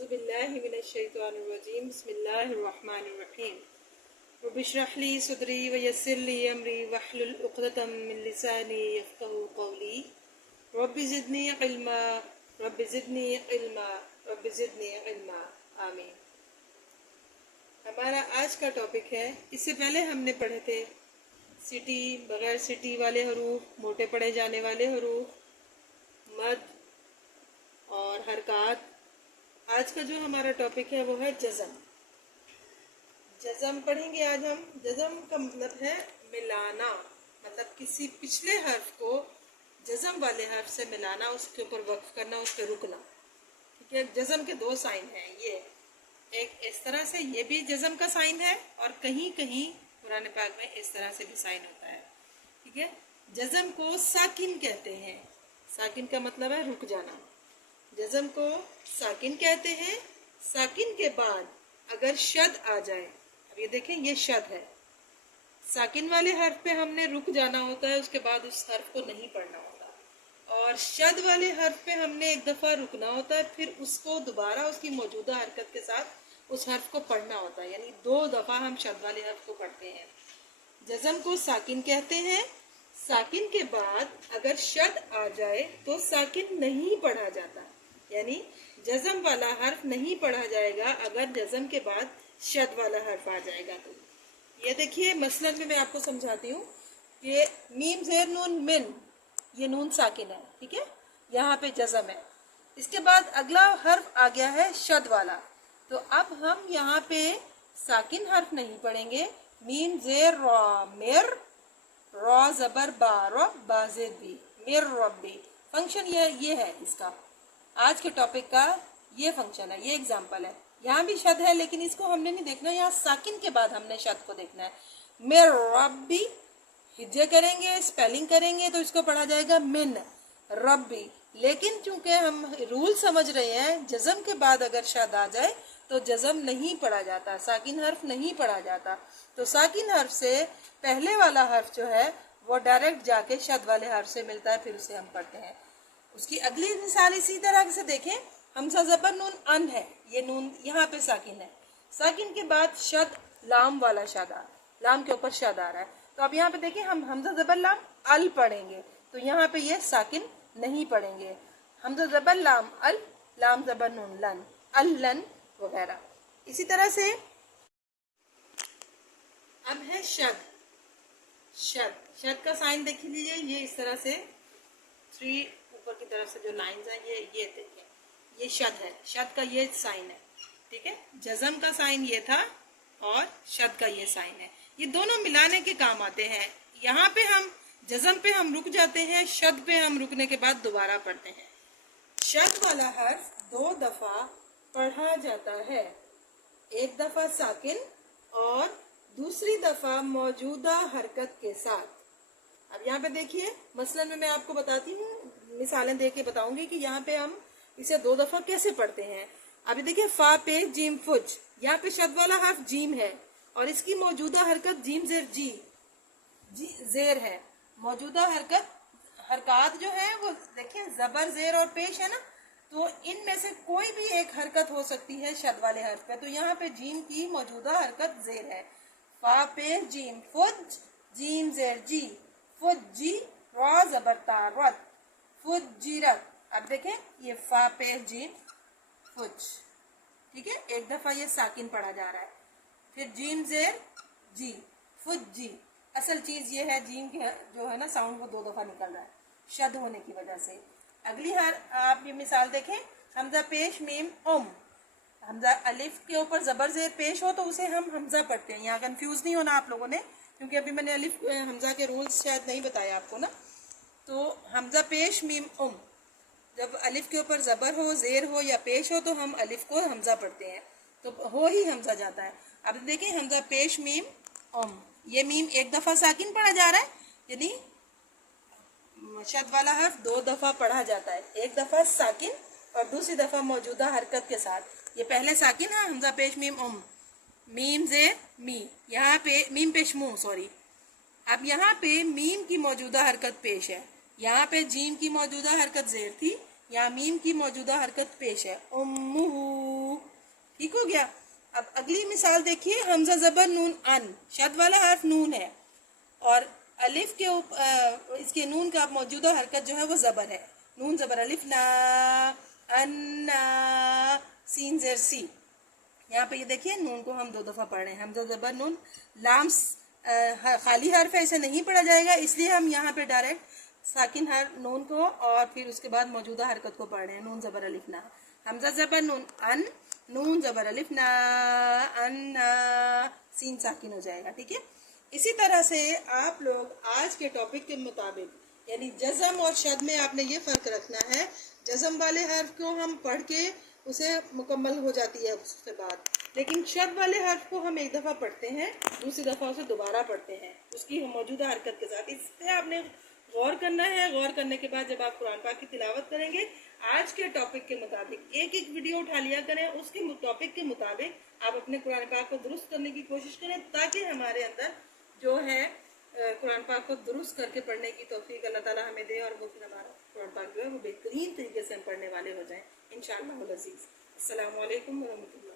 औज़ुबिल्लाहिमिनश्शैतानिर्रजीम बिस्मिल्लाहिर्रहमानिर्रहीम रब्बि इश्रह ली सदरी व यस्सिर ली अमरी वहलुल उक़दतम मिन लिसानी यफ़क़हू क़ौली रब्बि ज़िदनी इल्मा रब्बि ज़िदनी इल्मा रब्बि ज़िदनी इल्मा आमीन। हमारा आज का टॉपिक है, इससे पहले हमने पढ़े थे सिटी, बगैर सिटी वाले हरूफ, मोटे पढ़े जाने वाले हरूफ, मद और हरकात। आज का जो हमारा टॉपिक है वो है जज़म। जज़म पढ़ेंगे आज हम। जज़म का मतलब है मिलाना, मतलब किसी पिछले हर्फ को जज़म वाले हर्फ से मिलाना, उसके ऊपर वक्फ करना, उस पर रुकना। ठीक है। जज़म के दो साइन हैं, ये एक इस तरह से, ये भी जज़म का साइन है, और कहीं कहीं कुरान पाक में इस तरह से भी साइन होता है। ठीक है। जज़म को साकिन कहते हैं। साकिन का मतलब है रुक जाना। जज़म को साकिन कहते हैं। साकिन के बाद अगर शद आ जाए, अब ये देखें, ये शद है, साकिन वाले हर्फ पे हमने रुक जाना होता है, उसके बाद उस हर्फ को नहीं पढ़ना होता। और शद वाले हर्फ पे हमने एक दफ़ा रुकना होता है, फिर उसको दोबारा उसकी मौजूदा हरकत के साथ उस हर्फ को पढ़ना होता है, यानी दो दफ़ा हम शद वाले हर्फ को पढ़ते हैं। जज़म को साकिन कहते हैं। साकिन के बाद अगर शद आ जाए तो साकिन नहीं पढ़ा जाता, यानी जज़म वाला हर्फ नहीं पढ़ा जाएगा अगर जज़म के बाद शद वाला हर्फ आ जाएगा। तो ये देखिए, मसलन में मैं आपको समझाती हूँ कि मीम ज़ेर नून मिन, ये नून साकिन है। ठीक है, यहाँ पे जज़म है। इसके बाद अगला हर्फ आ गया है शद वाला, तो अब हम यहाँ पे साकिन हर्फ नहीं पढ़ेंगे। मीम ज़ेर रॉ मिर, रॉ ज़बर बा, रॉ बा ज़ेर बी, मिर रब्बी। फंक्शन ये है इसका, आज के टॉपिक का ये फंक्शन है, ये एग्जाम्पल है। यहाँ भी शद है, लेकिन इसको हमने नहीं देखना, यहाँ साकिन के बाद हमने शद को देखना है। मिर रब्बी, हिज्जे करेंगे, स्पेलिंग करेंगे, तो इसको पढ़ा जाएगा मिन रब्बी। लेकिन चूंकि हम रूल समझ रहे हैं, जज़म के बाद अगर शद आ जाए तो जज़म नहीं पढ़ा जाता, साकिन हर्फ नहीं पढ़ा जाता। तो साकिन हर्फ से पहले वाला हर्फ जो है वो डायरेक्ट जाके शद वाले हर्फ से मिलता है, फिर उसे हम पढ़ते हैं। उसकी अगली मिसाल इसी तरह से देखें, हमजा ज़बर नून अन है, ये नून यहाँ पे साकिन है। साकिन के बाद शद, लाम वाला शद आ, लाम के ऊपर शद आ रहा है, तो अब यहाँ पे देखिए, हम हमजा ज़बर लाम अल पढ़ेंगे, तो यहाँ पे ये साकिन नहीं पढ़ेंगे। हमजा ज़बर लाम अल, लाम ज़बर नून लन, अल्लन वगैरह। इसी तरह से अब है शद। शद का साइन देख लीजिए, ये इस तरह से थ्री ऊपर की तरफ से जो लाइंस हैं, ये देखिए, ये शद है। शद का ये साइन है। ठीक है, जज़म का साइन ये था और शद का ये साइन है। ये दोनों मिलाने के काम आते हैं। यहाँ पे हम जज़म पे हम रुक जाते हैं, शद पे हम रुकने के बाद दोबारा पढ़ते हैं। शद वाला हर्फ दो दफा पढ़ा जाता है, एक दफा साकिन और दूसरी दफा मौजूदा हरकत के साथ। अब यहाँ पे देखिए, मसलन में मैं आपको बताती हूँ, मिसालें दे के बताऊंगी कि यहाँ पे हम इसे दो दफा कैसे पढ़ते हैं। अभी देखिए, फा पे जीम फुज, यहाँ पे शद वाला हर्फ जीम है और इसकी मौजूदा हरकत जीम ज़ेर जी ज़ेर है। मौजूदा हरकत जो है वो देखिए, ज़बर ज़ेर और पेश है ना, तो इनमें से कोई भी एक हरकत हो सकती है शद वाले हर्फ पे। तो यहाँ पे जीम की मौजूदा हरकत ज़ेर है। फा पे जीम फुज, जीम ज़ेर जी, फुज्जी, रॉ ज़बर ता रत, फुज्जिरत। अब देखें, ये फा पे जीम फुज। ठीक है, एक दफा ये साकिन पढ़ा जा रहा है, फिर जीम ज़ेर जी, फुज्जी। असल चीज ये है, जीम के जो है ना साउंड, वो दो दफा निकल रहा है शद होने की वजह से। अगली आप ये मिसाल देखें, हमजा पेश मीम उम। हमजा अलिफ के ऊपर ज़बर ज़ेर पेश हो तो उसे हम हमजा पढ़ते हैं। यहाँ कंफ्यूज नहीं होना आप लोगों ने, क्योंकि अभी मैंने अलिफ हमजा के रूल्स शायद नहीं बताया आपको ना। तो हमजा पेश मीम उम, जब अलिफ के ऊपर ज़बर हो, ज़ेर हो या पेश हो तो हम अलिफ को हमजा पढ़ते हैं, तो हो ही हमजा जाता है। अब देखें, हमजा पेश मीम उम, ये मीम एक दफ़ा साकिन पढ़ा जा रहा है, यानी शद वाला हर्फ दो दफ़ा पढ़ा जाता है, एक दफ़ा साकिन और दूसरी दफ़ा मौजूदा हरकत के साथ। ये पहले साकिन है, हमजा पेश मीम उम, मीम ज़ेर मी, यहाँ पे मीम पेश मुँह, सॉरी। अब यहाँ पे मीम की मौजूदा हरकत पेश है, यहाँ पे जीम की मौजूदा हरकत ज़ेर थी, यहाँ मीम की मौजूदा हरकत पेश है, उम्मुहु। ठीक हो गया। अब अगली मिसाल देखिए, हमजा ज़बर नून अन, शद वाला हर्फ नून है और अलिफ के इसके नून का मौजूदा हरकत जो है वो ज़बर है, नून ज़बर अलिफ ना, अन्ना, सीन ज़ेर सी। यहाँ पे ये देखिए नून को हम 2 दफ़ा पढ़ रहे हैं, हमजा ज़बर नून, लाम खाली हर्फ है, इसे नहीं पढ़ा जाएगा, इसलिए हम यहाँ पे डायरेक्ट साकिन हर नून को और फिर उसके बाद मौजूदा हरकत को पढ़ रहे हैं, नून ज़बर अलिफ ना, हमजा ज़बर नून अन, नून ज़बर अलिफ ना, अन्ना, सीन साकिन हो जाएगा। ठीक है, इसी तरह से आप लोग आज के टॉपिक के मुताबिक यानी जज़म और शद में आपने ये फ़र्क रखना है, जज़म वाले हर्फ को हम पढ़ के उसे मुकम्मल हो जाती है उसके बाद, लेकिन शद वाले हर्फ को हम एक दफ़ा पढ़ते हैं, दूसरी दफ़ा उसे दोबारा पढ़ते हैं उसकी मौजूदा हरकत के साथ। इस पर आपने गौर करना है। गौर करने के बाद जब आप कुरान पाक की तिलावत करेंगे आज के टॉपिक के मुताबिक एक एक वीडियो उठा लिया करें, उसके टॉपिक के मुताबिक आप अपने कुरान पाक को दुरुस्त करने की कोशिश करें, ताकि हमारे अंदर जो है कुरान पाक को दुरुस्त करके पढ़ने की तौफीक अल्लाह ताला हमें दे और वो फिर हमारा कुरान पाक जो है वो बेहतरीन तरीके से हम पढ़ने वाले हो जाएं इंशाअल्लाह अज़ीज़। अस्सलामु अलैकुम व रहमतुल्लाह।